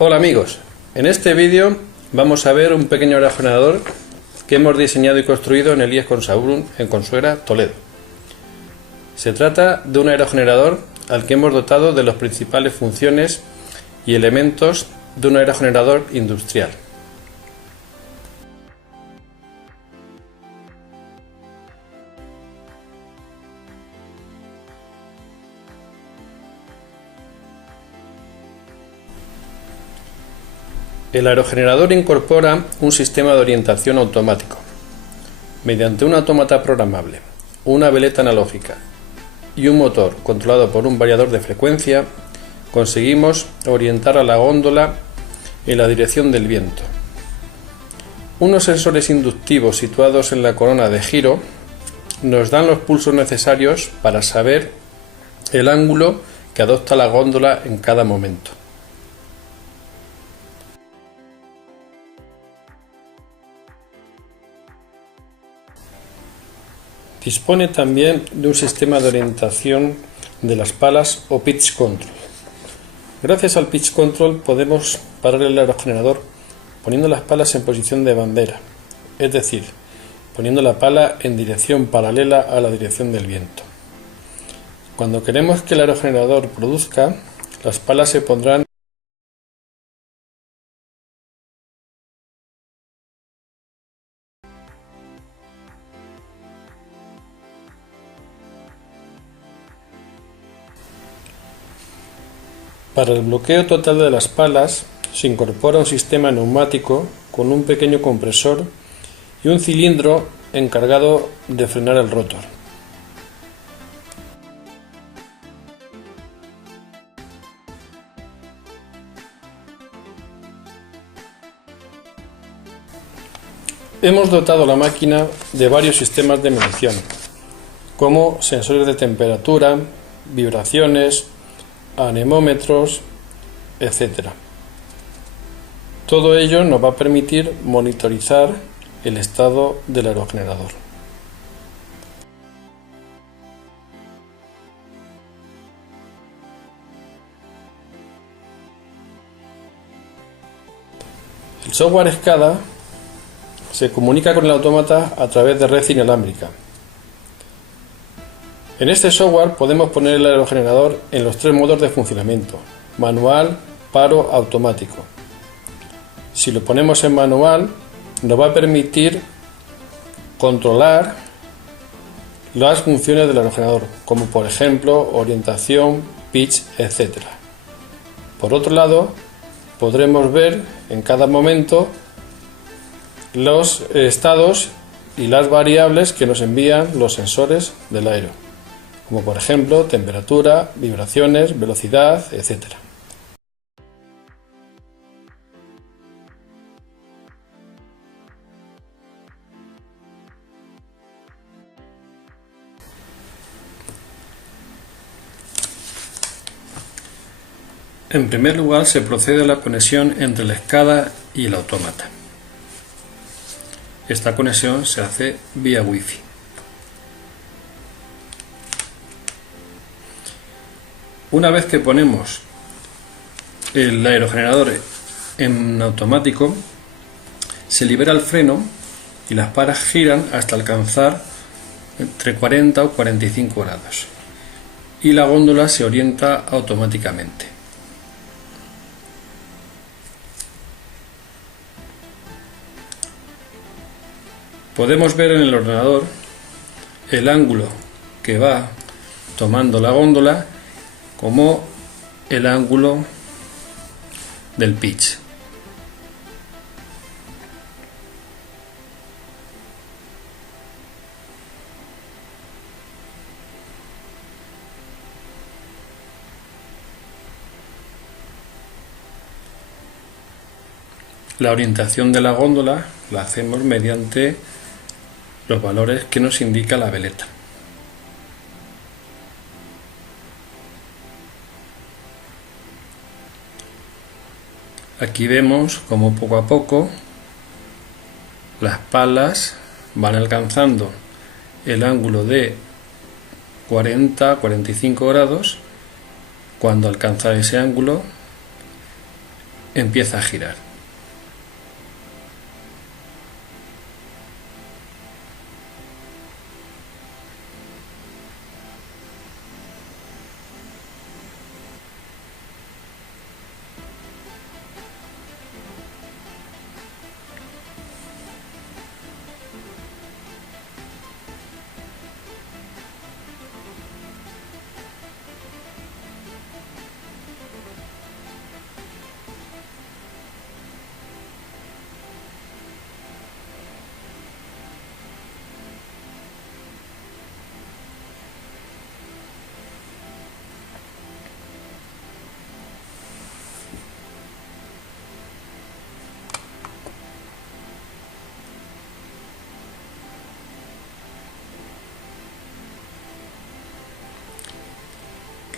Hola amigos, en este vídeo vamos a ver un pequeño aerogenerador que hemos diseñado y construido en el IES Consagrun en Consuegra, Toledo. Se trata de un aerogenerador al que hemos dotado de las principales funciones y elementos de un aerogenerador industrial. El aerogenerador incorpora un sistema de orientación automático. Mediante un autómata programable, una veleta analógica y un motor controlado por un variador de frecuencia, conseguimos orientar a la góndola en la dirección del viento. Unos sensores inductivos situados en la corona de giro nos dan los pulsos necesarios para saber el ángulo que adopta la góndola en cada momento. Dispone también de un sistema de orientación de las palas o pitch control. Gracias al pitch control podemos parar el aerogenerador poniendo las palas en posición de bandera, es decir, poniendo la pala en dirección paralela a la dirección del viento. Cuando queremos que el aerogenerador produzca, las palas se pondrán Para el bloqueo total de las palas se incorpora un sistema neumático con un pequeño compresor y un cilindro encargado de frenar el rotor. Hemos dotado la máquina de varios sistemas de medición, como sensores de temperatura, vibraciones, anemómetros, etc. Todo ello nos va a permitir monitorizar el estado del aerogenerador. El software SCADA se comunica con el autómata a través de red inalámbrica. En este software podemos poner el aerogenerador en los tres modos de funcionamiento: manual, paro, automático. Si lo ponemos en manual, nos va a permitir controlar las funciones del aerogenerador, como por ejemplo orientación, pitch, etc. Por otro lado, podremos ver en cada momento los estados y las variables que nos envían los sensores del aero, como por ejemplo temperatura, vibraciones, velocidad, etc. En primer lugar, se procede a la conexión entre la SCADA y el autómata. Esta conexión se hace vía Wi-Fi. Una vez que ponemos el aerogenerador en automático, se libera el freno y las palas giran hasta alcanzar entre 40 o 45 grados y la góndola se orienta automáticamente. Podemos ver en el ordenador el ángulo que va tomando la góndola como el ángulo del pitch. La orientación de la góndola la hacemos mediante los valores que nos indica la veleta. Aquí vemos cómo poco a poco las palas van alcanzando el ángulo de 40-45 grados. Cuando alcanza ese ángulo, empieza a girar.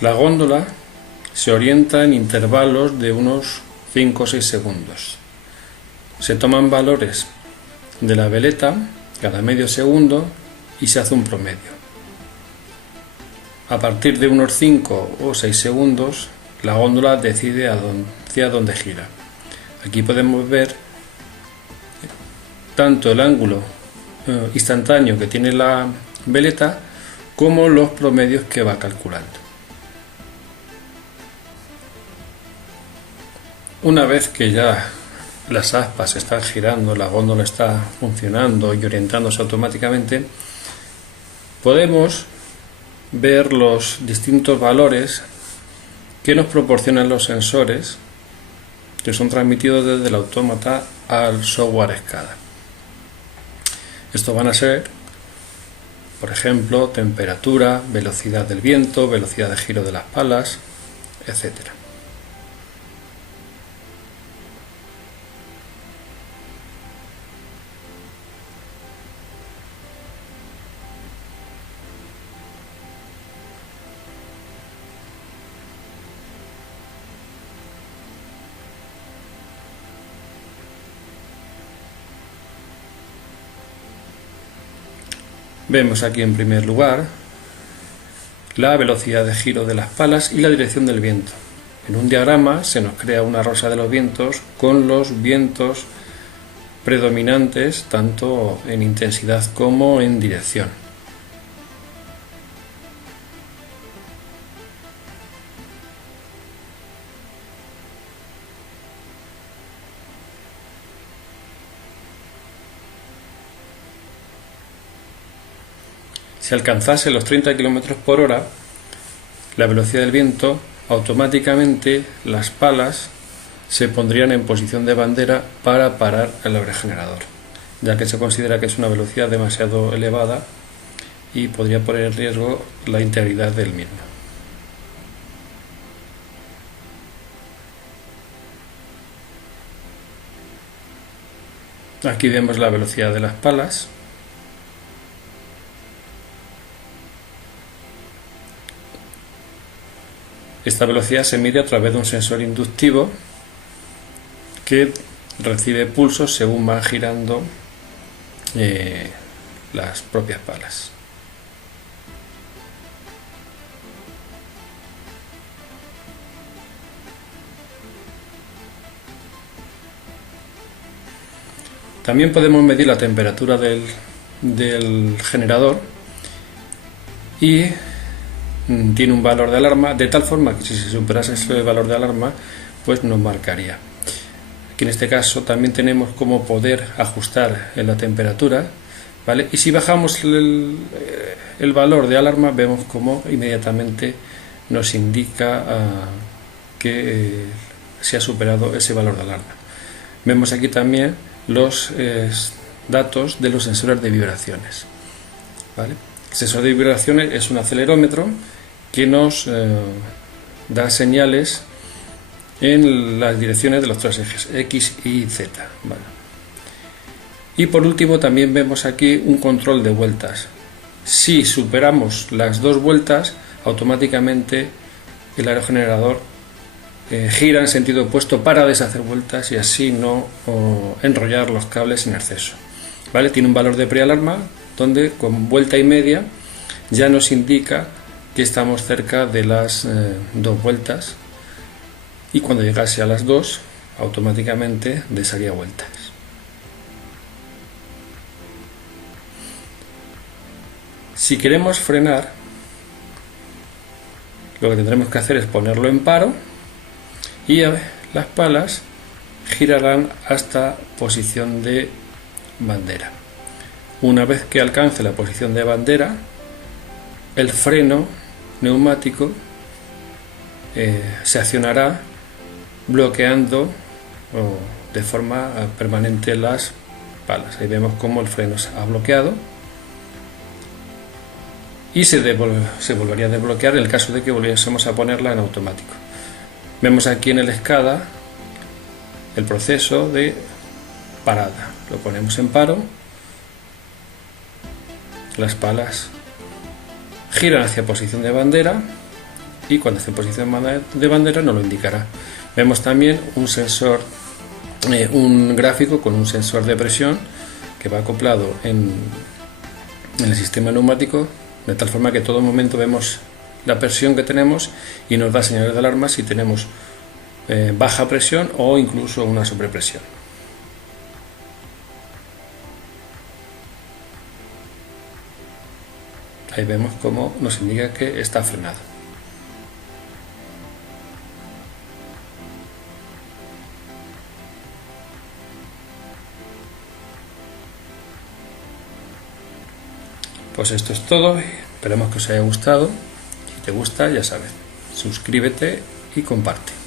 La góndola se orienta en intervalos de unos 5 o 6 segundos. Se toman valores de la veleta cada medio segundo y se hace un promedio. A partir de unos 5 o 6 segundos, la góndola decide hacia dónde gira. Aquí podemos ver tanto el ángulo instantáneo que tiene la veleta como los promedios que va calculando. Una vez que ya las aspas están girando, la góndola está funcionando y orientándose automáticamente, podemos ver los distintos valores que nos proporcionan los sensores que son transmitidos desde el autómata al software SCADA. Estos van a ser, por ejemplo, temperatura, velocidad del viento, velocidad de giro de las palas, etc. Vemos aquí en primer lugar la velocidad de giro de las palas y la dirección del viento. En un diagrama se nos crea una rosa de los vientos con los vientos predominantes tanto en intensidad como en dirección. Si alcanzase los 30 km por hora, la velocidad del viento, automáticamente las palas se pondrían en posición de bandera para parar el aerogenerador, ya que se considera que es una velocidad demasiado elevada y podría poner en riesgo la integridad del mismo. Aquí vemos la velocidad de las palas. Esta velocidad se mide a través de un sensor inductivo que recibe pulsos según van girando las propias palas. También podemos medir la temperatura del generador y tiene un valor de alarma, de tal forma que si se superase ese valor de alarma, pues nos marcaría. Aquí en este caso también tenemos cómo poder ajustar en la temperatura, ¿vale? Y si bajamos el valor de alarma, vemos cómo inmediatamente nos indica que se ha superado ese valor de alarma. Vemos aquí también los datos de los sensores de vibraciones, ¿vale? El sensor de vibraciones es un acelerómetro que nos da señales en las direcciones de los tres ejes X y Z, ¿vale? Y por último también vemos aquí un control de vueltas. Si superamos las 2 vueltas, automáticamente el aerogenerador gira en sentido opuesto para deshacer vueltas y así no enrollar los cables en exceso, ¿vale? Tiene un valor de prealarma donde con vuelta y media ya nos indica que estamos cerca de las 2 vueltas, y cuando llegase a las 2 automáticamente de salida a vueltas. Si queremos frenar, lo que tendremos que hacer es ponerlo en paro y las palas girarán hasta posición de bandera. Una vez que alcance la posición de bandera, el freno neumático se accionará bloqueando de forma permanente las palas. Ahí vemos cómo el freno se ha bloqueado y se volvería a desbloquear en el caso de que volviésemos a ponerla en automático. Vemos aquí en el SCADA el proceso de parada. Lo ponemos en paro, las palas giran hacia posición de bandera y cuando esté en posición de bandera nos lo indicará. Vemos también un sensor, un gráfico con un sensor de presión que va acoplado en el sistema neumático, de tal forma que en todo momento vemos la presión que tenemos y nos da señales de alarma si tenemos baja presión o incluso una sobrepresión. Ahí vemos cómo nos indica que está frenado. Pues esto es todo, esperemos que os haya gustado. Si te gusta, ya sabes, suscríbete y comparte.